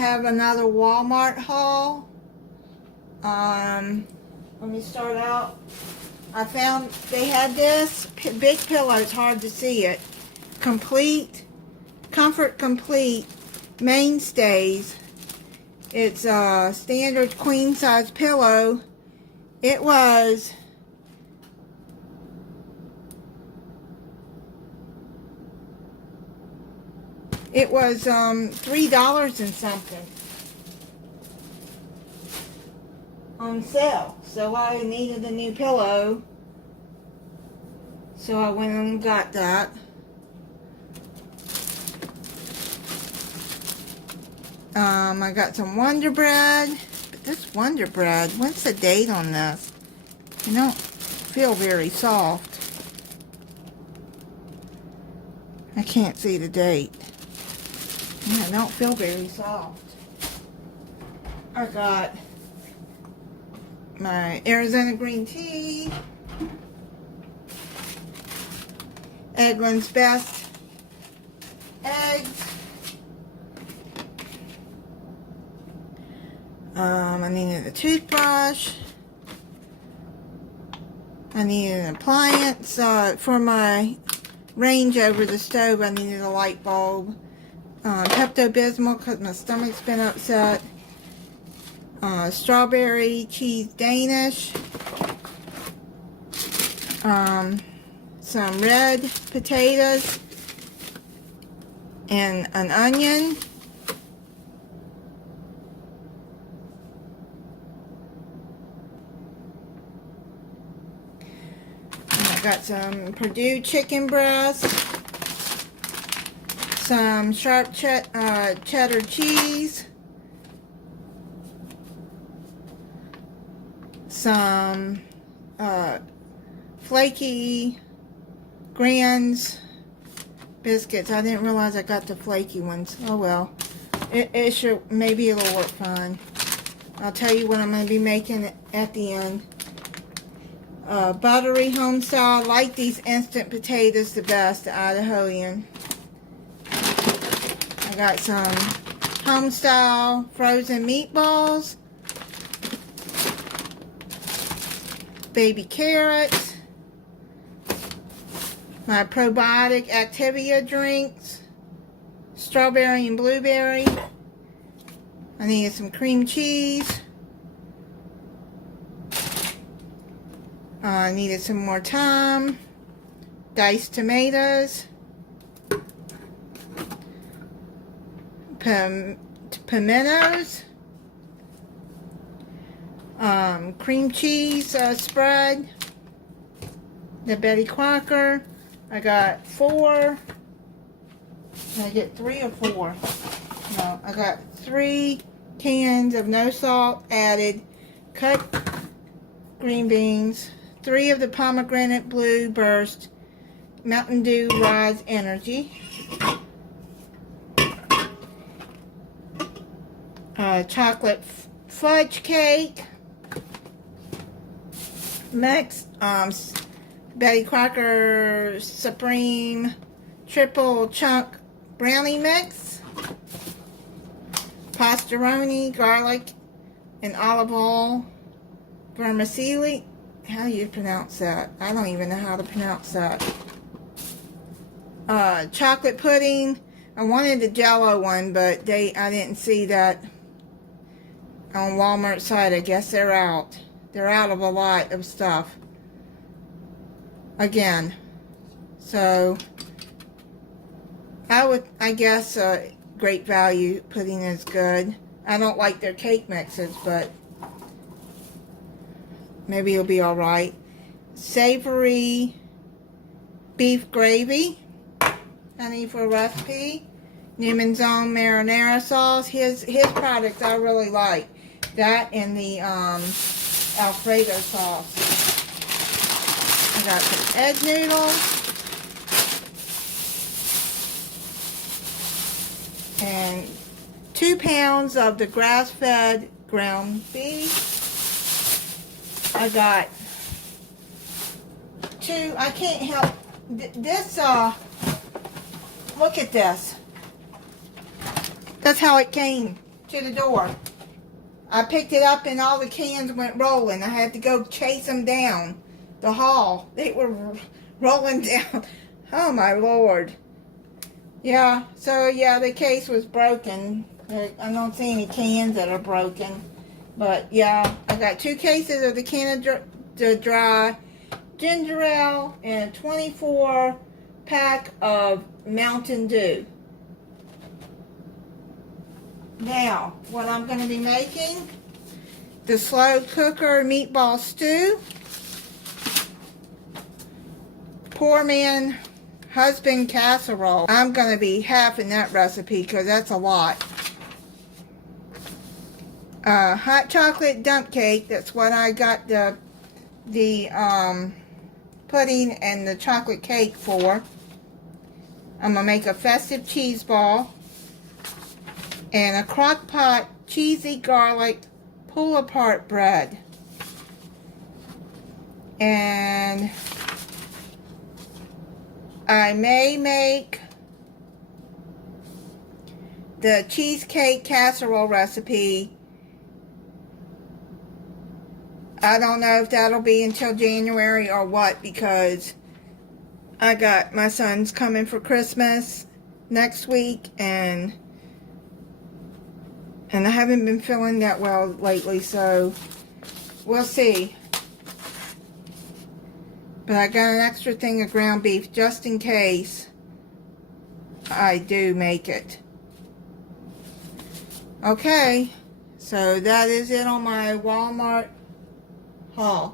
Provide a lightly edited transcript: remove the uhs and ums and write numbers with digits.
have another Walmart haul. Let me start out. I found they had this big pillow. It's hard to see it. Comfort Complete Mainstays. It's a standard queen size pillow. It was $3 and something on sale. So I needed a new pillow, so I went and got that. I got some Wonder Bread. But this Wonder Bread, what's the date on this? You don't feel very soft. I can't see the date. Yeah, I don't feel very soft. I got my Arizona green tea. Eggland's Best eggs. I needed a toothbrush. I needed an appliance for my range over the stove. I needed a light bulb. Pepto-Bismol because my stomach's been upset. Strawberry cheese Danish. Some red potatoes and an onion. I got some Purdue chicken breast, some sharp cheddar cheese, some flaky Grands biscuits. I didn't realize I got the flaky ones. Oh well. It should, maybe it'll work fine. I'll tell you what I'm going to be making at the end. Buttery home style. I like these instant potatoes the best, the Idahoan. I got some home style frozen meatballs. Baby carrots. My probiotic Activia drinks. Strawberry and blueberry. I needed some cream cheese. I needed some more thyme. Diced tomatoes. Pimentos. Cream cheese spread. The Betty Crocker. I got 4. Did I get 3 or 4? No, I got 3 cans of no salt added cut green beans. 3 of the pomegranate blue burst Mountain Dew Rise Energy. Chocolate fudge cake. Mix. Betty Crocker Supreme Triple Chunk Brownie Mix. Pastaroni, garlic, and olive oil. Vermicelli. How do you pronounce that? I don't even know how to pronounce that. Chocolate pudding. I wanted the Jell-O one, but I didn't see that on Walmart site. I guess they're out. They're out of a lot of stuff. Again. So, I guess Great Value pudding is good. I don't like their cake mixes, but maybe it'll be alright. Savory beef gravy. I need for a recipe. Newman's Own marinara sauce. His products I really like. That and the Alfredo sauce. I got some egg noodles. And 2 pounds of the grass-fed ground beef. I got 2, I can't help, this, look at this. That's how it came. to the door. I picked it up and all the cans went rolling. I had to go chase them down the hall. They were rolling down. Oh my Lord. Yeah, so yeah, the case was broken. I don't see any cans that are broken. But yeah, I got 2 cases of the Canada Dry Gingerale and a 24 pack of Mountain Dew. Now, what I'm going to be making, the slow cooker meatball stew. Poor man husband casserole. I'm going to be halving that recipe because that's a lot. Hot chocolate dump cake. That's what I got the pudding and the chocolate cake for. I'm going to make a festive cheese ball. And a crock pot cheesy garlic pull apart bread. And I may make the cheesecake casserole recipe. I don't know if that'll be until January or what, because I got my son's coming for Christmas next week, and I haven't been feeling that well lately, so we'll see. But I got an extra thing of ground beef just in case I do make it. Okay, so that is it on my Walmart haul.